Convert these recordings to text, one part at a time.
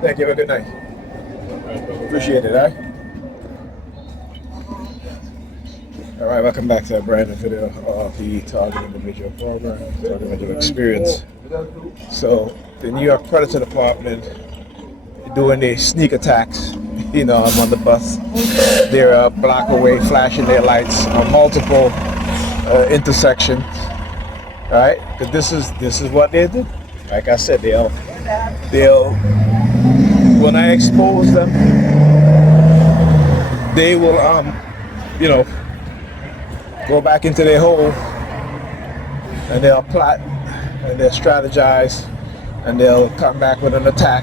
Thank you. Have a good night. Appreciate it, eh? All right, welcome back to a brand new video of the Target Individual Program, Target Individual Experience. So, the New York Predator Department doing their sneak attacks. You know, I'm on the bus. They're a block away, flashing their lights on multiple intersections. All right, because this is what they do. Like I said, they'll when I expose them, they will you know, go back into their hole and they'll plot and they'll strategize and they'll come back with an attack.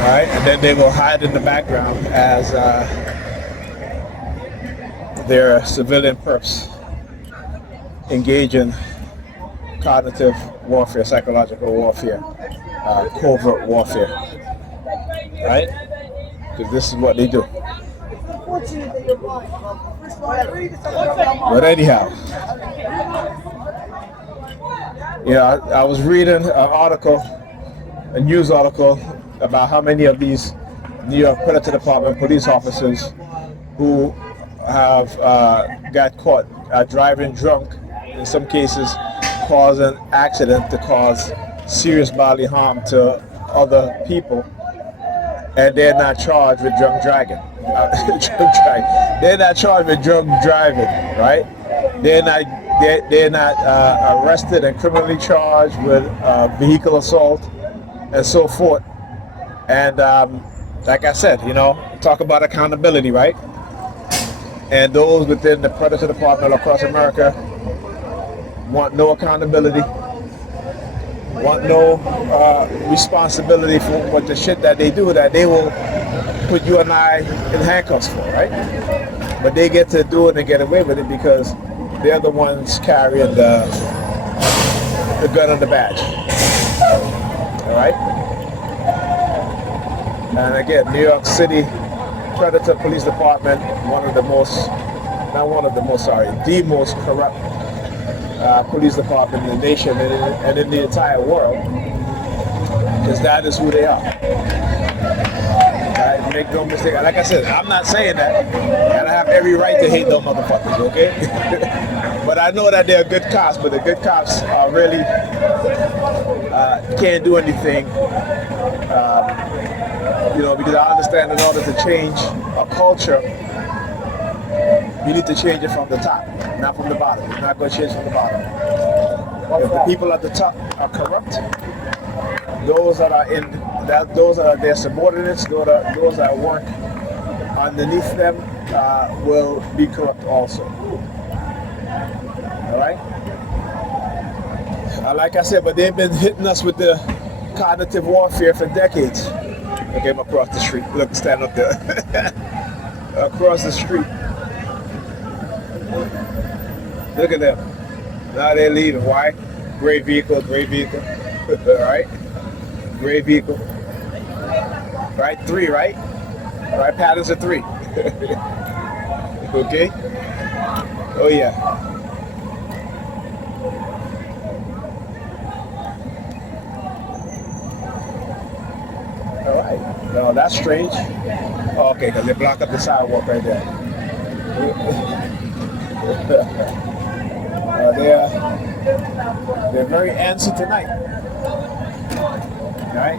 All right, and then they will hide in the background as their civilian perps engage in cognitive warfare, psychological warfare, covert warfare, right? Because this is what they do. But anyhow, yeah, I was reading an article, a news article, about how many of these New York Predator Department police officers who have got caught driving drunk, in some cases causing accident to cause serious bodily harm to other people, and they're not charged with drunk driving. They're not charged with drunk driving, right? They're not arrested and criminally charged with vehicle assault and so forth. And like I said, you know, talk about accountability, right? And those within the Predator Department across America want no accountability, want no responsibility for what the shit that they do, that they will put you and I in handcuffs for, right? But they get to do it and get away with it because they're the ones carrying the gun and the badge. All right? And again, New York City Predator Police Department, the most corrupt police department in the nation and in the entire world, because that is who they are. Make no mistake. Like I said, I'm not saying that, and I have every right to hate those motherfuckers, okay? But I know that they're good cops, but the good cops really can't do anything, you know, because I understand in order to change a culture, you need to change it from the top, not from the bottom. You're not going to change from the bottom. If the people at the top are corrupt, those that are their subordinates, those that work underneath them will be corrupt also. All right? Like I said, but they've been hitting us with the cognitive warfare for decades. Okay, I'm across the street. Look, stand up there. Across the street. Look at them. Now they're leaving. Why? Gray vehicle. All right? Gray vehicle. Right? 3, right? All right, patterns of 3. Okay? Oh, yeah. All right. No, that's strange. Oh, okay, because they block up the sidewalk right there. They're very antsy tonight. Right?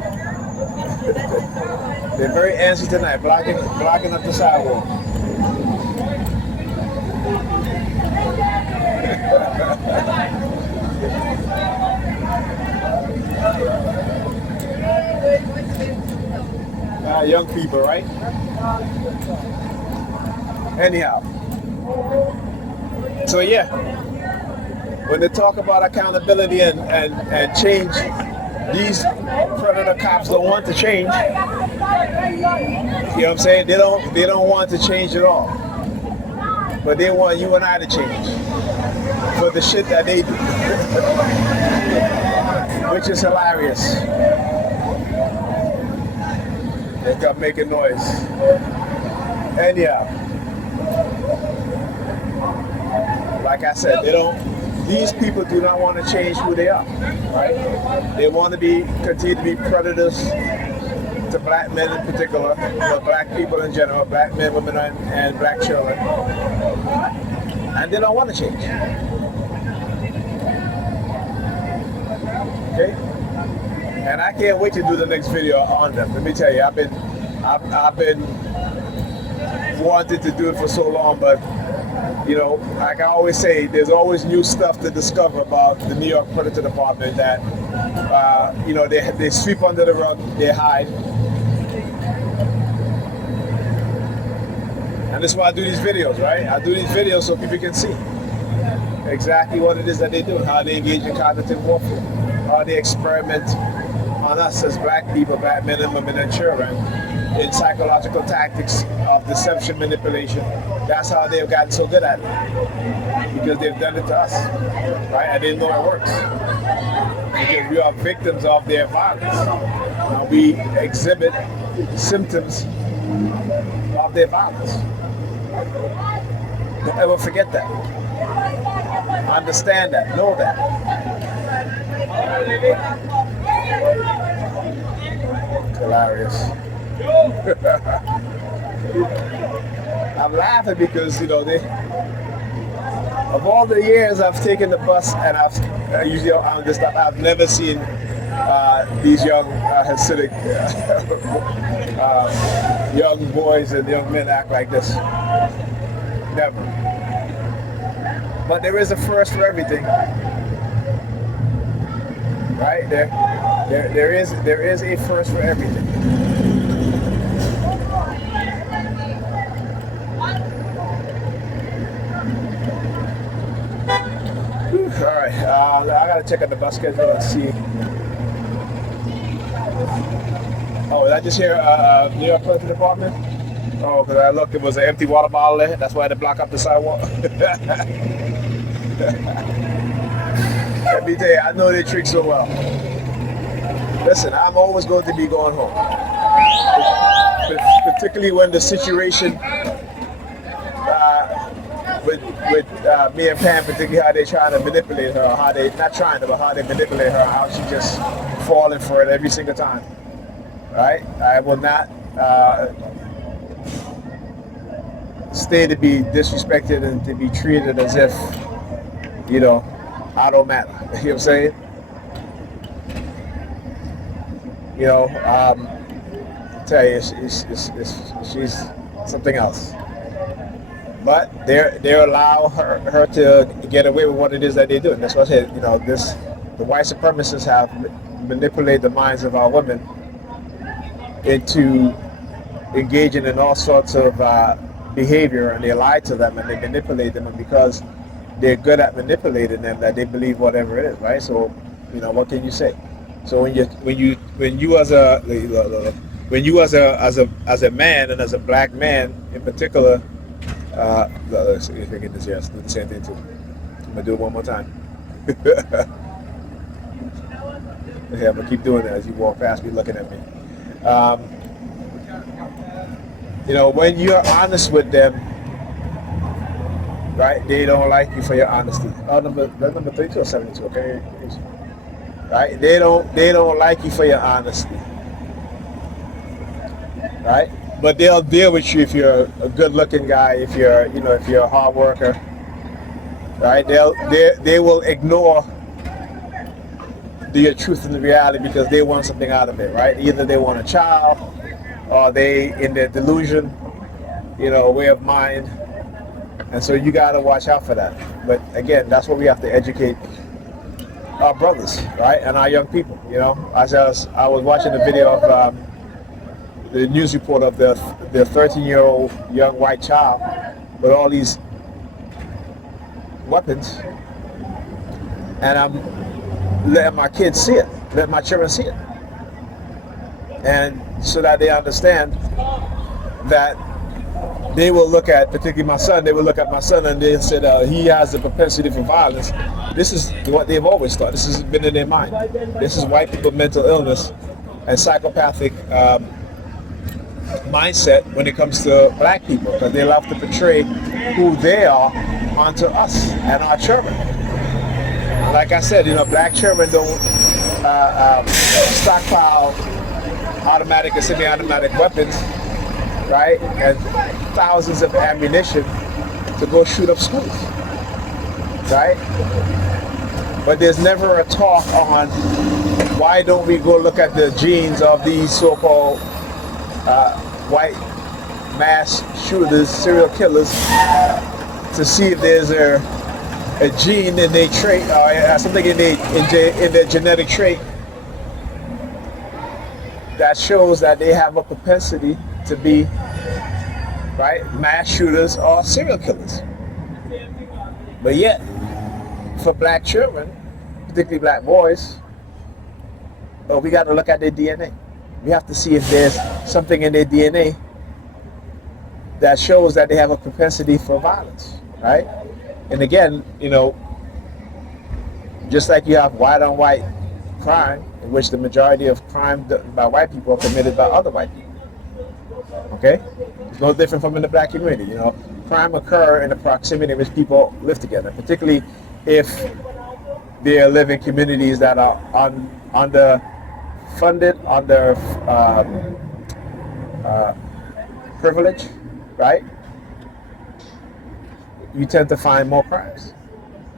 They're very antsy tonight, blocking up the sidewalk. Young people, right? Anyhow. So yeah, when they talk about accountability and change, these predator cops don't want to change. You know what I'm saying? They don't want to change at all. But they want you and I to change for the shit that they do. Which is hilarious. They kept making noise. Anyhow, like I said, they don't these people do not want to change who they are, right? They want to continue to be predators to black men in particular, but black people in general, black men, women, and black children, and they don't want to change. Okay, and I can't wait to do the next video on them. Let me tell you, I've been wanted to do it for so long, but you know, like I always say, there's always new stuff to discover about the New York Predator Department that, you know, they sweep under the rug, they hide. And that's why I do these videos, right? I do these videos so people can see exactly what it is that they do, how they engage in cognitive warfare, how they experiment on us as black people, black men and women and children, in psychological tactics of deception, manipulation. That's how they've gotten so good at it, because they've done it to us, right? And they know it works, because we are victims of their violence. We exhibit symptoms of their violence. Don't ever forget that. Understand that. Know that. Hilarious. I'm laughing because, you know, of all the years I've taken the bus, and I've never seen these young Hasidic young boys and young men act like this. Never. But there is a first for everything, right? There is a first for everything. All right, I gotta check out the bus schedule and see. Oh, did I just hear New York Predators Department? Oh, because I looked, it was an empty water bottle there. That's why I had to block up the sidewalk. Let me tell you, I know they trick so well. Listen, I'm always going to be going home, particularly when the situation with me and Pam, particularly how they trying to manipulate her, how they manipulate her, how she just falling for it every single time. Right? I will not stay to be disrespected and to be treated as if, you know, I don't matter. You know what I'm saying? You know, tell you, she's something else. But they allow her to get away with what it is that they do. And that's what I said, you know, the white supremacists have manipulated the minds of our women into engaging in all sorts of behavior, and they lie to them and they manipulate them, and because they're good at manipulating them, that they believe whatever it is, right? So, you know, what can you say? So when you as a man, and as a black man in particular, let's see if I get this. Yes, do the same thing too. I'm gonna do it one more time. Yeah, I'm gonna keep doing that as you walk past me, looking at me. You know, when you're honest with them, right? They don't like you for your honesty. Oh, that's number 32 or 72. Okay, right? They don't like you for your honesty, right? But they'll deal with you if you're a good-looking guy, if you're a hard worker, right? They will ignore the truth and the reality because they want something out of it, right? Either they want a child, or they in their delusion, you know, way of mind, and so you got to watch out for that. But again, that's what we have to educate our brothers, right, and our young people. You know, I was watching the video of the news report of the 13-year-old young white child with all these weapons, and I'm letting my kids see it, let my children see it, and so that they understand that they will look at, particularly my son, they will look at my son and they said he has a propensity for violence. This is what they've always thought. This has been in their mind. This is white people mental illness and psychopathic mindset when it comes to black people, because they love to portray who they are onto us and our children. like I said, black children don't stockpile automatic and semi-automatic weapons, right? And thousands of ammunition to go shoot up schools, right? But there's never a talk on why don't we go look at the genes of these so-called white mass shooters, serial killers, to see if there's a gene in their trait or something in their genetic trait that shows that they have a propensity to be mass shooters or serial killers. But yet, for black children, particularly black boys, we got to look at their DNA. We have to see if there's something in their DNA that shows that they have a propensity for violence, right? And again, just like you have white on white crime, in which the majority of crime by white people are committed by other white people. Okay? It's no different from in the black community. Crime occur in the proximity in which people live together, particularly if they live in communities that are underfunded, privileged, right? You tend to find more crimes,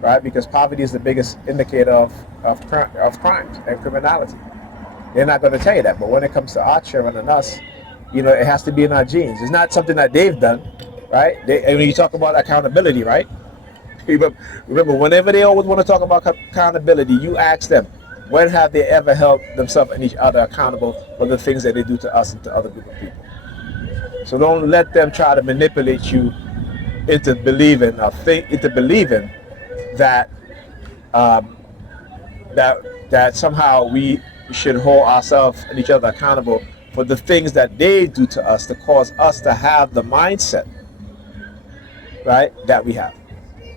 right? Because poverty is the biggest indicator of crimes and criminality. They're not going to tell you that, but when it comes to our children and us, it has to be in our genes. It's not something that they've done, right? And when you talk about accountability, right? Remember, whenever they always want to talk about accountability, you ask them, when have they ever held themselves and each other accountable for the things that they do to us and to other group of people? So don't let them try to manipulate you into believing that that somehow we should hold ourselves and each other accountable for the things that they do to us to cause us to have the mindset, right, that we have.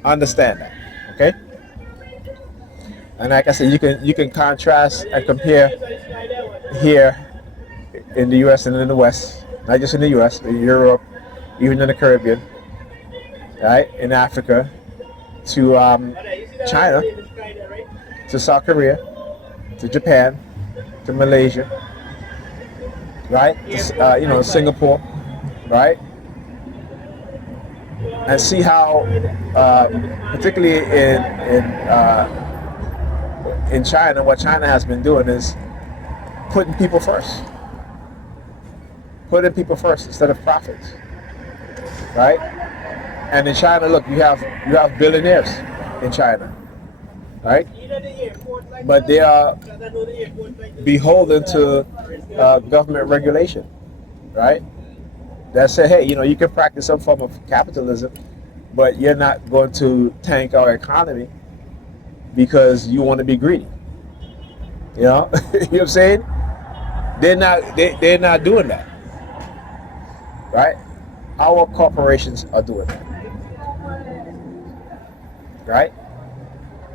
Understand that, okay? And like I said, you can contrast and compare here in the U.S. and in the West, not just in the U.S., in Europe, even in the Caribbean, right, in Africa, to China, to South Korea, to Japan, to Malaysia, right, Singapore, right, and see how, particularly in China, what China has been doing is putting people first instead of profits, right? And in China, look, you have billionaires in China, right? But they are beholden to government regulation, right? That say, hey, you can practice some form of capitalism, but you're not going to tank our economy because you want to be greedy. You know what I'm saying? They're not doing that, right? Our corporations are doing that, right?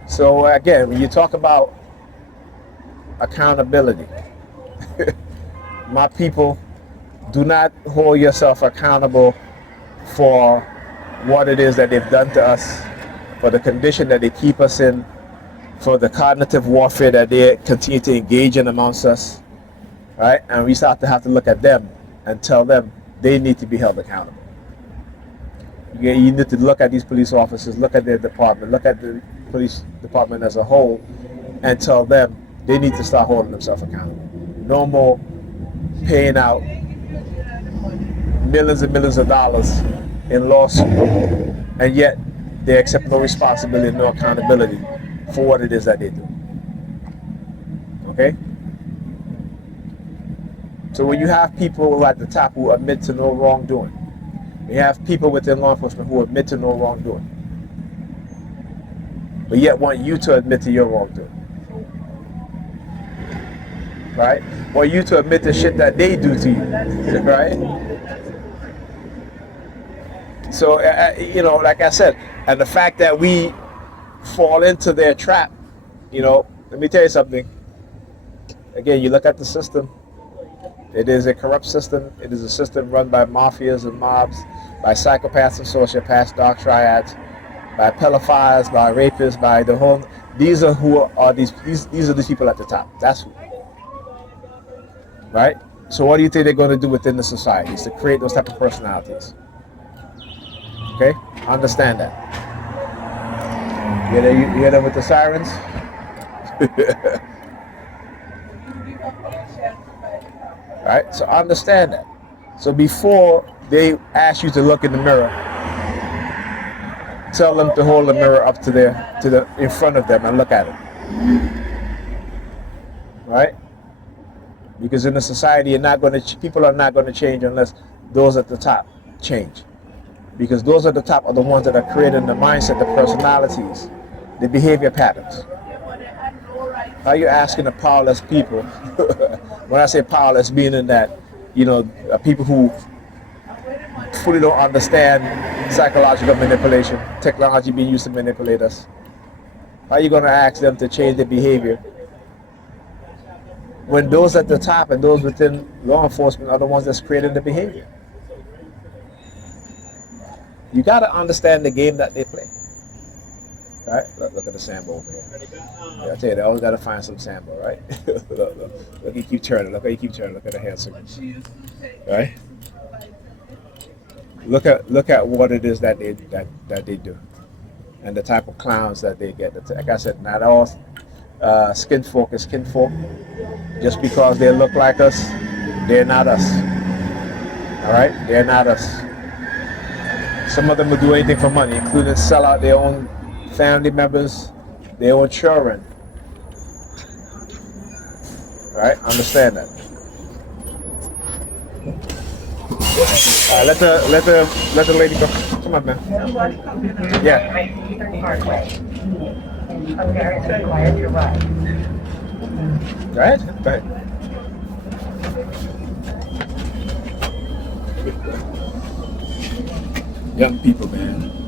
So again, when you talk about accountability, my people, do not hold yourself accountable for what it is that they've done to us, for the condition that they keep us in, for the cognitive warfare that they continue to engage in amongst us, right? And we start to have to look at them and tell them they need to be held accountable. You need to look at these police officers, look at their department, look at the police department as a whole, and tell them they need to start holding themselves accountable. No more paying out millions and millions of dollars in lawsuit, and yet they accept no responsibility and no accountability for what it is that they do. Okay? So when you have people at the top who admit to no wrongdoing, you have people within law enforcement who admit to no wrongdoing, but yet want you to admit to your wrongdoing. Right? Want you to admit the shit that they do to you. Right? So, like I said, and the fact that we fall into their trap, let me tell you something. Again, you look at the system. It is a corrupt system. It is a system run by mafias and mobs, by psychopaths and sociopaths, dark triads, by pedophiles, by rapists, by the These are who are these are the people at the top. That's who. Right? So what do you think they're going to do within the society? Is to create those type of personalities. Okay? Understand that. You hear them with the sirens? Right? So understand that. So before they ask you to look in the mirror, tell them to hold the mirror up to the in front of them and look at it. Right? Because in the society, people are not going to change unless those at the top change. Because those at the top are the ones that are creating the mindset, the personalities, the behavior patterns. How are you asking the powerless people? When I say powerless, meaning that, people who fully don't understand psychological manipulation, technology being used to manipulate us. How are you going to ask them to change their behavior when those at the top and those within law enforcement are the ones that's creating the behavior? You got to understand the game that they play. Right? Look at the sambo over here. Yeah, I tell you, they always got to find some sambo, right? Look, you keep turning. Look how you keep turning. Look at the hand signals. Right? Look at what it is that they do, and the type of clowns that they get. Like I said, not all skin folk is skin folk. Just because they look like us, they're not us. All right? They're not us. Some of them will do anything for money, including sell out their own family members, their own children. All right? Understand that. All right, let the lady go. Come on, man. Yeah. Right. Young people, man.